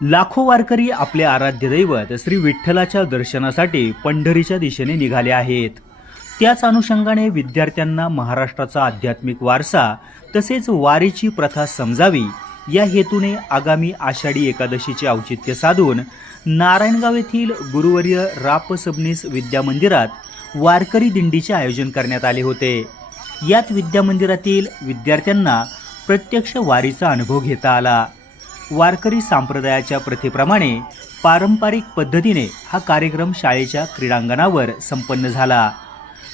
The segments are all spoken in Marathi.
लाखो वारकरी आपले आराध्य दैवत श्री विठ्ठलाच्या दर्शनासाठी पंढरीच्या दिशेने निघाले आहेत. त्याच अनुषंगाने विद्यार्थ्यांना महाराष्ट्राचा आध्यात्मिक वारसा तसेच वारीची प्रथा समजावी या हेतूने आगामी आषाढी एकादशीचे औचित्य साधून नारायणगाव येथील गुरुवर्य राप सबनीस विद्यामंदिरात वारकरी दिंडीचे आयोजन करण्यात आले होते. यात विद्यामंदिरातील विद्यार्थ्यांना प्रत्यक्ष वारीचा अनुभव घेता आला. वारकरी संप्रदायाच्या प्रथेप्रमाणे पारंपरिक पद्धतीने हा कार्यक्रम शाळेच्या क्रीडांगणावर संपन्न झाला.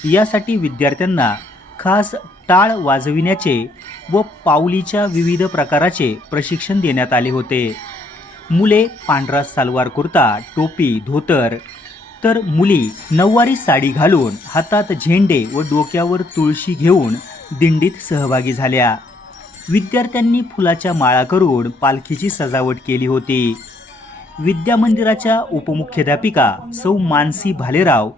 यासाठी विद्यार्थ्यांना खास टाळ वाजविण्याचे व पाऊलीच्या विविध प्रकाराचे प्रशिक्षण देण्यात आले होते. मुले पांढरा सलवार कुर्ता, टोपी, धोतर तर मुली नऊवारी साडी घालून हातात झेंडे व डोक्यावर तुळशी घेऊन दिंडीत सहभागी झाल्या. विद्यार्थ्यांनी फुलाच्या माळा करून पालखीची सजावट केली होती. विद्यामंदिराच्या उपमुख्याध्यापिका सौ मानसी भालेराव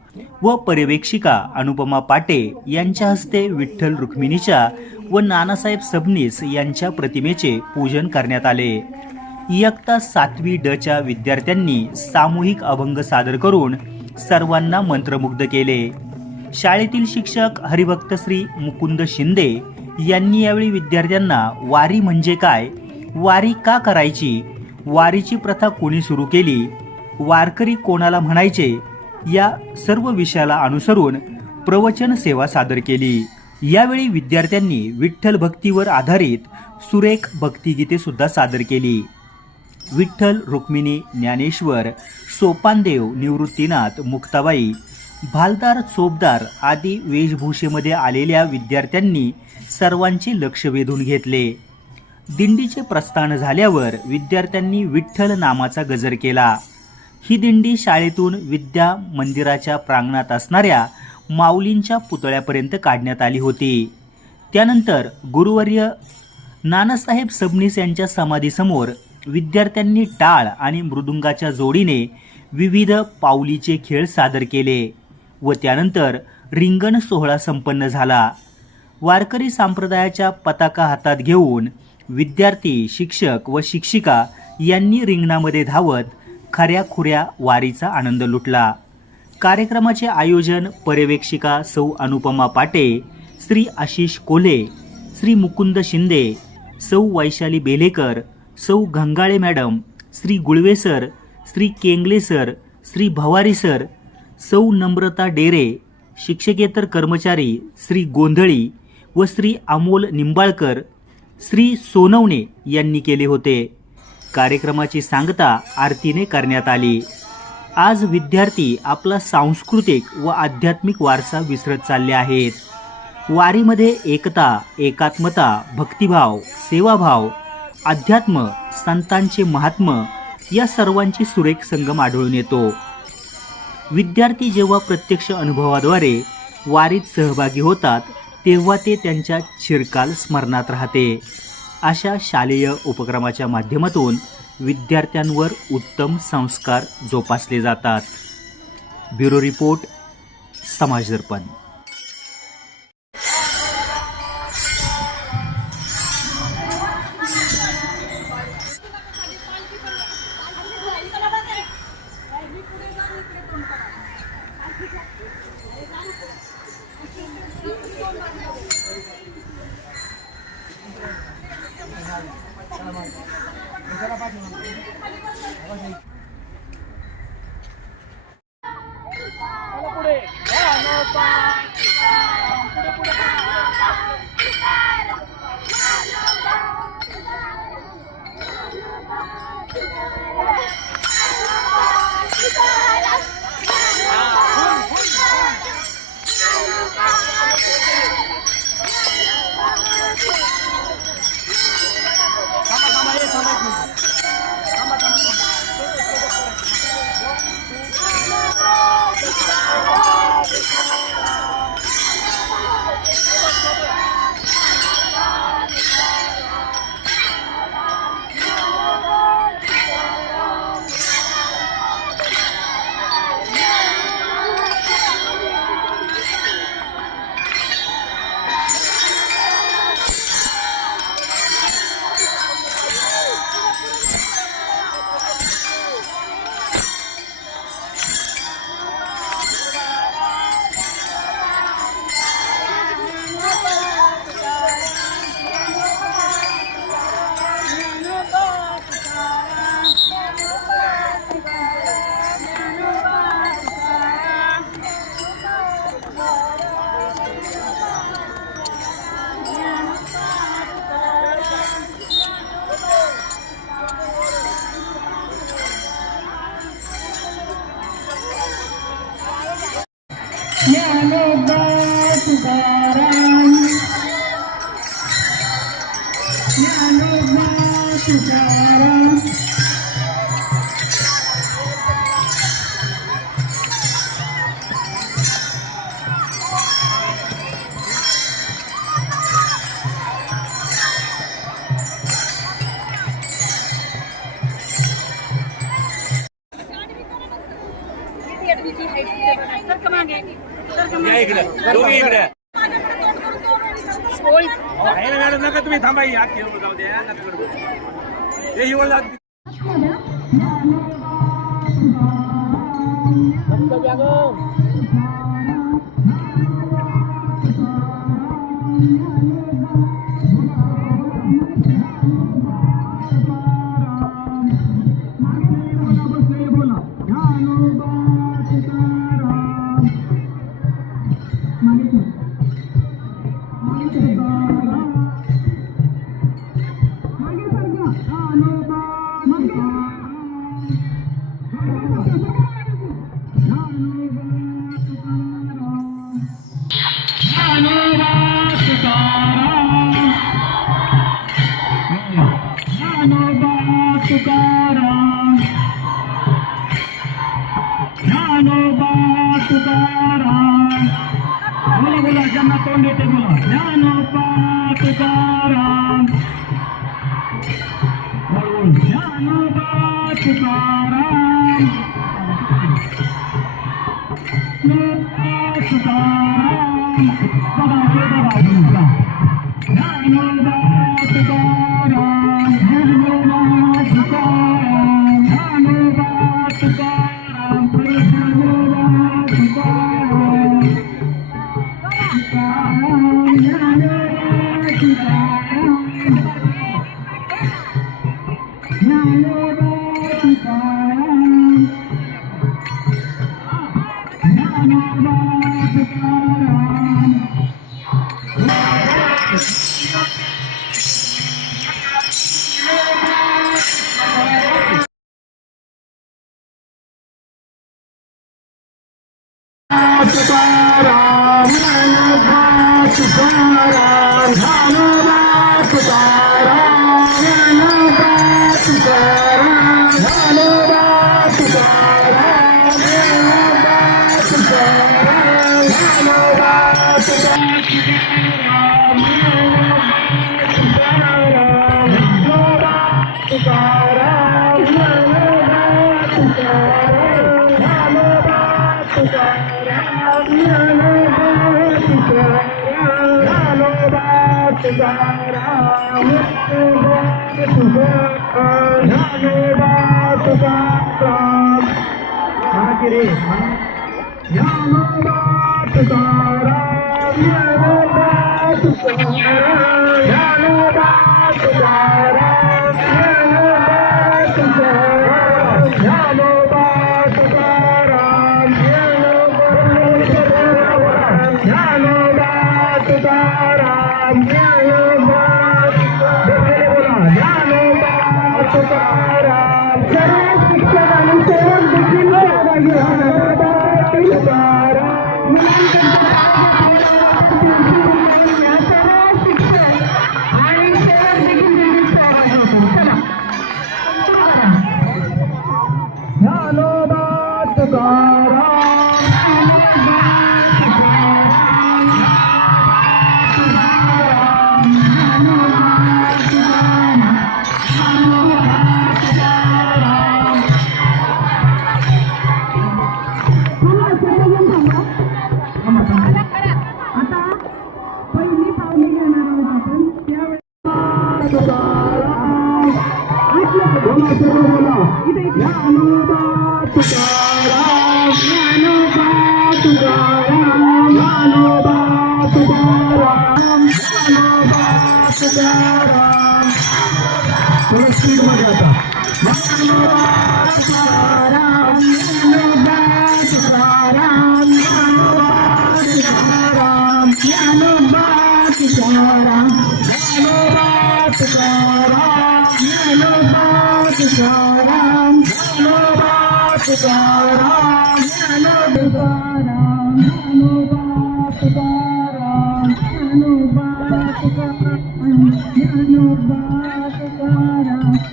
व पर्यवेक्षिका अनुपमा पाटे यांच्या हस्ते विठ्ठल रुक्मिणीच्या व नानासाहेब सबनीस यांच्या प्रतिमेचे पूजन करण्यात आले. इयत्ता 7वी ड च्या विद्यार्थ्यांनी सामूहिक अभंग सादर करून सर्वांना मंत्रमुग्ध केले. शाळेतील शिक्षक हरिभक्त श्री मुकुंद शिंदे यांनी यावेळी विद्यार्थ्यांना वारी म्हणजे काय, वारी का करायची, वारीची प्रथा कोणी सुरू केली, वारकरी कोणाला म्हणायचे या सर्व विषयाला अनुसरून प्रवचन सेवा सादर केली. यावेळी विद्यार्थ्यांनी विठ्ठल भक्तीवर आधारित सुरेख भक्तिगीते सुद्धा सादर केली. विठ्ठल, रुक्मिणी, ज्ञानेश्वर, सोपानदेव, निवृत्तीनाथ, मुक्ताबाई, भालदार, चोपदार आदी वेशभूषेमध्ये आलेल्या विद्यार्थ्यांनी सर्वांचे लक्ष वेधून घेतले. दिंडीचे प्रस्थान झाल्यावर विद्यार्थ्यांनी विठ्ठल नामाचा गजर केला. ही दिंडी शाळेतून विद्या मंदिराच्या प्रांगणात असणाऱ्या माऊलींच्या पुतळ्यापर्यंत काढण्यात आली होती. त्यानंतर गुरुवर्य नानासाहेब सबनीस यांच्या समाधीसमोर विद्यार्थ्यांनी टाळ आणि मृदुंगाच्या जोडीने विविध पाऊलीचे खेळ सादर केले व त्यानंतर रिंगण सोहळा संपन्न झाला. वारकरी संप्रदायाच्या पताका हातात घेऊन विद्यार्थी, शिक्षक व शिक्षिका यांनी रिंगणामध्ये धावत खऱ्याखुऱ्या वारीचा आनंद लुटला. कार्यक्रमाचे आयोजन पर्यवेक्षिका सौ अनुपमा पाटे, श्री आशिष कोल्हे, श्री मुकुंद शिंदे, सौ वैशाली बेलेकर, सौ Ghangale madam, Shri Gulve sir, Shri Kengle sir, Shri Bhavari sir, सौ नम्रता डेरे, शिक्षकेतर कर्मचारी श्री गोंधळी व श्री अमोल निंबाळकर, श्री सोनवणे यांनी केले होते. कार्यक्रमाची सांगता आरतीने करण्यात आली. आज विद्यार्थी आपला सांस्कृतिक व आध्यात्मिक वारसा विसरत चालले आहेत. वारीमध्ये एकता, एकात्मता, भक्तिभाव, सेवाभाव, अध्यात्म, संतांचे महात्म्य या सर्वांची सुरेख संगम आढळून येतो. विद्यार्थी जेव्हा प्रत्यक्ष अनुभवाद्वारे वारीत सहभागी होतात तेव्हा ते त्यांच्या चिरकाल स्मरणात राहते. अशा शालेय उपक्रमाच्या माध्यमातून विद्यार्थ्यांवर उत्तम संस्कार जोपासले जातात. ब्युरो रिपोर्ट, समाज दर्पण. या इकडे दोन्ही इकडे आहे ना मॅडम नका तुम्ही थांबा या केवळ जाऊ द्या नका करू हे हिवळ जात बोला बोला ज्यांना तोंड येते बोला ज्ञानोबा तुकाराम ज्ञानोबा तुकाराम तुकाराम बघा ज्ञानोबा तुकाराम ज्ञानोबा तुकाराम ज्ञानोबा तुकाराम ज्ञानोबा तुकाराम Tukaram,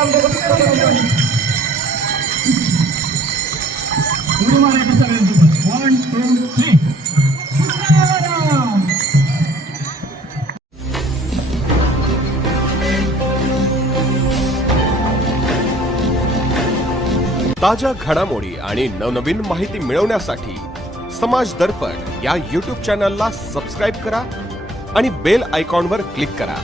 उडी मारायचं सगळ्यांसोबत 1 2 3 तुकाराम. ताज्या घडामोडी आणि नवनवीन माहिती मिळवण्यासाठी समाज दर्पण या YouTube चॅनलला सबस्क्राईब करा आणि बेल आयकॉनवर क्लिक करा.